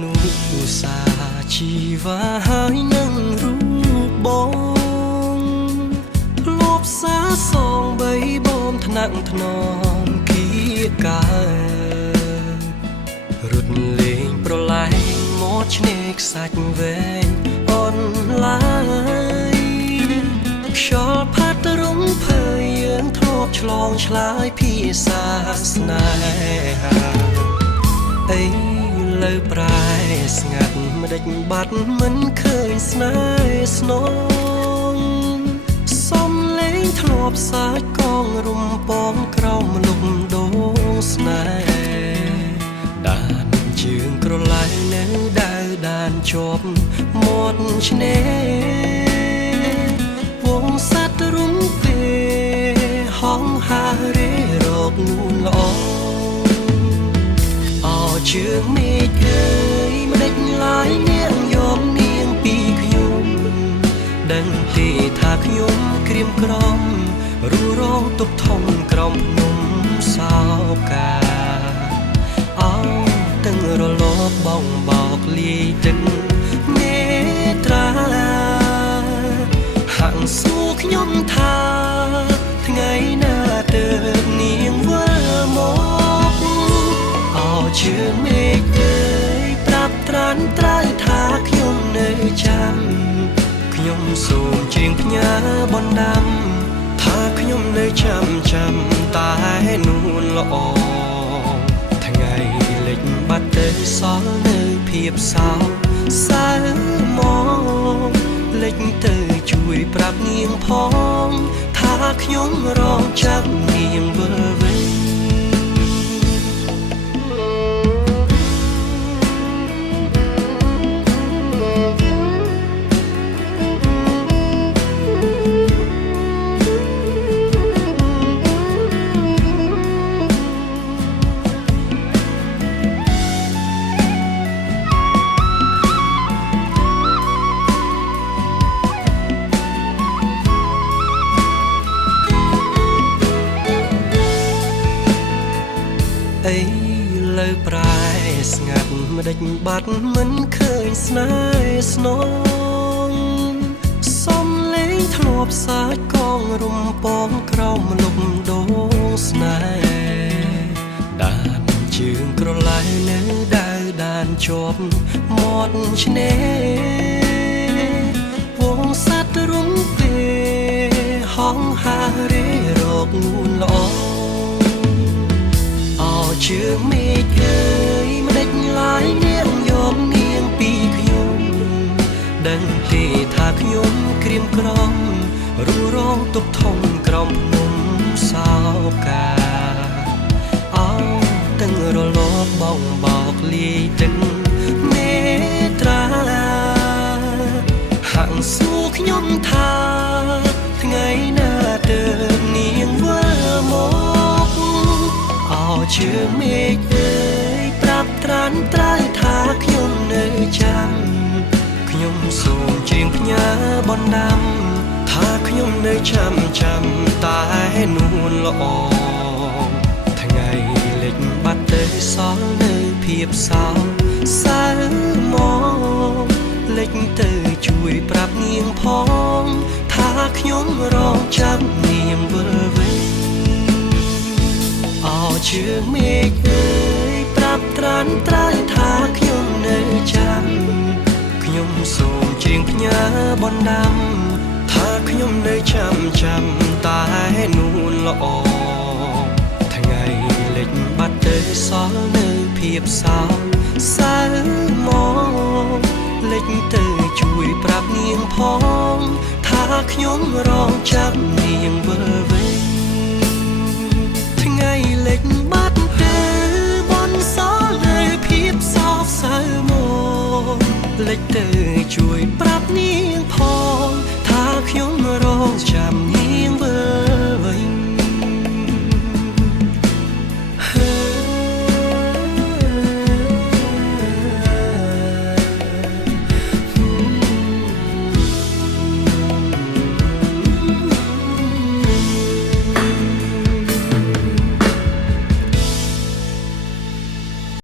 នុសាជីវ៉ាហើយនឹងរូបបងធ្លាប់សាសងបីបងថ្នាក់ថ្នមគៀការត់លេងប្រឡែងមកឆ្នេរខ្សាច់វែងអនឡាយខ្យល់ផាត់រំភើយយើងធ្លាប់ឆ្លងឆ្លើយភាសាស្នេហាអីលើប្រែស្ងាត់មិនដេចបាត់មិនឃើញស្នេហ៍ស្នងសំលេងធ្លាប់សាច់កងរំពងក្រោមលំដូងស្នេហ៍ដានជើងក្រឡាយនៅដើរដានជាប់មាត់ឆ្នេរវងសត្វរំពេហងហារេរកនួនល្អជើងមេឃអើយមិនដេចឡាយនាងយកនាងពីខ្ញុំដឹងទេថាខ្ញុំក្រៀមក្រំរួរងទុកធំក្រំភ្នំសោកាអោទាំងរលកបងបោកលាយទឹកមេត្រាហាក់សួរខ្ញុំថាថ្ងៃណាទើបនាងវិលមកជើងមេឃអើយប្រាប់ត្រានត្រើយថាខ្ញុំនៅចាំខ្ញុំសូមជាងផ្ញើបណ្ដាំថាខ្ញុំនៅចាំតែនួនល្អថ្ងៃលិចបាត់ទៅសល់នៅភាពសោកសៅមកលិចទៅជួយប្រាប់នាងផងថាខ្ញុំរងចាំនាងវិលវិញអីលើប្រែស្ងាត់មិនដេចបាត់មិនឃើញស្នេហ៍ស្នងសំលេងធ្លាប់សាច់កងរំពងក្រោមលំដូងស្នេហ៍ដានជើងក្រឡាយនៅដើរដានជាប់មាត់ឆ្នេរវងសត្វរំពេហងហារេរកនួនល្អជើងមេឃអើយមិនដេចឡាយនាងយកនាងពីខ្ញុំដឹងទេថាខ្ញុំក្រៀមក្រំរួរងទុកធំក្រំភ្នំសោកាអោទាំងរលកបងបោកលាយទឹកមេត្រាហាក់សួរខ្ញុំថាថ្ងៃណាទើបនាងវិលមកជើងមេឃអើយប្រាប់ត្រានត្រើយថាខ្ញុំនៅចាំខ្ញុំសូមជាងផ្ញើបណ្ដាំថាខ្ញុំនៅចាំតែនួនល្អថ្ងៃលិចបាត់ទៅសល់នៅភាពសោកសៅមកលិចទៅជួយប្រាប់នាងផងថាខ្ញុំរងចាំនាងវិលវិញជើងមេឃអើយប្រាប់ត្រានត្រើយថាខ្ញុំនៅចាំខ្ញុំសូមជាងផ្ញើបណ្ដាំថាខ្ញុំនៅចាំតែនួនល្អថ្ងៃលិចបាត់ទៅសល់នៅភាពសោកសៅមកលិចទៅជួយប្រាប់នាងផងថាខ្ញុំរងចាំនាងវិលវិញថ្ងៃលិចបាត់ទៅបនសល់នៅភាពសោកសៅមកលិចទៅជួយប្រាប់នាងផង